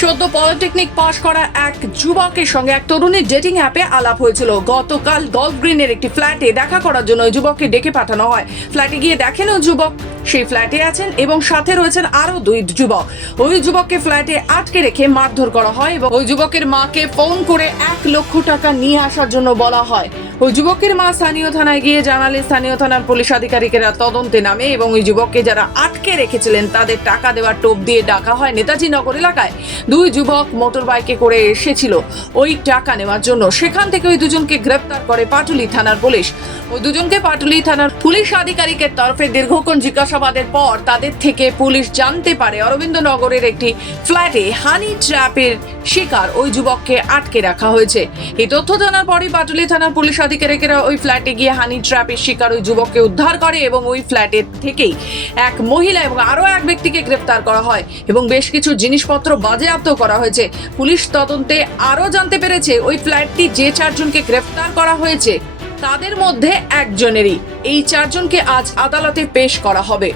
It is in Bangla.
সদ্য পলিটেকনিক পাশ করা এক যুবকের সঙ্গে এক তরুণীর ডেটিং অ্যাপে আলাপ হয়েছিল। গতকাল গল্ফ গ্রিনের একটি ফ্ল্যাটে দেখা করার জন্য ওই যুবককে ডেকে পাঠানো হয়। ফ্ল্যাটে গিয়ে দেখেন ওই যুবক সেই ফ্ল্যাটে আছেন এবং সাথে রয়েছেন আরো দুই যুবক। ওই যুবককে ফ্ল্যাটে আটকে রেখে মারধর করা হয় এবং ওই যুবকের মাকে ফোন করে 1 লক্ষ টাকা নিয়ে আসার জন্য বলা হয়। ওই যুবকের মা স্থানীয় থানায় গিয়ে জানালে স্থানীয় থানার পুলিশ আধিকারিকেরা তদন্তে নামে এবং ওই যুবককে যারা আটকে রেখেছিলেন তাদের টাকা দেওয়ার টোপ দিয়ে ডাকা হয়। নেতাজি নগর এলাকায় দুই যুবক মোটর বাইকে করে এসেছিল ওই টাকা নেওয়ার জন্য। সেখান থেকে ওই দুজনকে গ্রেপ্তার করে পাটুলি থানার পুলিশ। ওই দুজনকে পাটুলি থানার পুলিশ আধিকারিকের তরফে দীর্ঘক্ষণ জিজ্ঞাসাবাদের পর তাদের থেকে পুলিশ জানতে পারে অরবিন্দনগরের একটি ফ্ল্যাটে হানি ট্র্যাপের শিকার ওই যুবককে আটকে রাখা হয়েছে। এই তথ্য জানার পরই পাটুলি থানার পুলিশ আধিকারিকেরা ওই ফ্ল্যাটে গিয়ে হানি ট্র্যাপের শিকার ওই যুবককে উদ্ধার করে এবং ওই ফ্ল্যাটের থেকেই এক মহিলা এবং আরো এক ব্যক্তিকে গ্রেপ্তার করা হয় এবং বেশ কিছু জিনিসপত্র বাজেয়াপ্ত করা হয়েছে। পুলিশ তদন্তে আরো জানতে পেরেছে ওই ফ্ল্যাটটি যে 4 জনকে গ্রেপ্তার করা হয়েছে তাদের মধ্যে একজনেরই। এই 4 জনকে আজ আদালতে পেশ করা হবে।